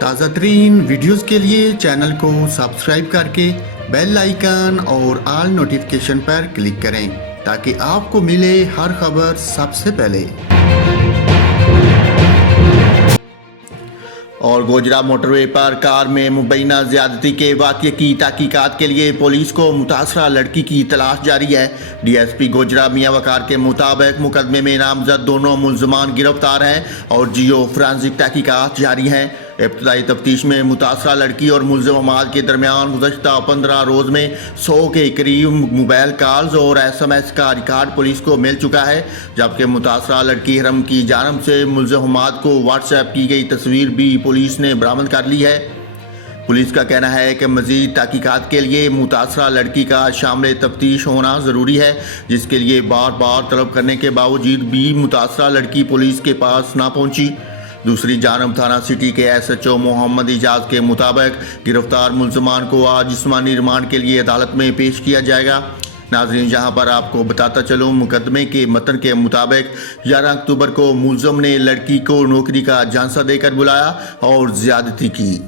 تازہ ترین ویڈیوز کے لیے چینل کو سبسکرائب کر کے بیل آئیکن اور آل نوٹیفیکیشن پر کلک کریں تاکہ آپ کو ملے ہر خبر سب سے پہلے۔ اور گوجرا موٹر وے پر کار میں مبینہ زیادتی کے واقعے کی تحقیقات کے لیے پولیس کو متاثرہ لڑکی کی تلاش جاری ہے۔ ڈی ایس پی گوجرا میاں وقار کے مطابق مقدمے میں نامزد دونوں ملزمان گرفتار ہیں اور جیو فرانزک تحقیقات جاری ہیں۔ ابتدائی تفتیش میں متاثرہ لڑکی اور ملزم حماد کے درمیان گزشتہ 15 روز میں 100 کے قریب موبائل کالز اور ایس ایم ایس کا ریکارڈ پولیس کو مل چکا ہے، جبکہ متاثرہ لڑکی حرم کی جانب سے ملزم حماد کو واٹس ایپ کی گئی تصویر بھی پولیس نے برآمد کر لی ہے۔ پولیس کا کہنا ہے کہ مزید تحقیقات کے لیے متاثرہ لڑکی کا شامل تفتیش ہونا ضروری ہے، جس کے لیے بار بار طلب کرنے کے باوجود بھی متاثرہ لڑکی پولیس کے پاس نہ پہنچی۔ دوسری جانب تھانہ سٹی کے ایس ایچ او محمد اعجاز کے مطابق گرفتار ملزمان کو آج جسمانی ریمانڈ کے لیے عدالت میں پیش کیا جائے گا۔ ناظرین، جہاں پر آپ کو بتاتا چلوں، مقدمے کے متن کے مطابق 11 اکتوبر کو ملزم نے لڑکی کو نوکری کا جھانسا دے کر بلایا اور زیادتی کی۔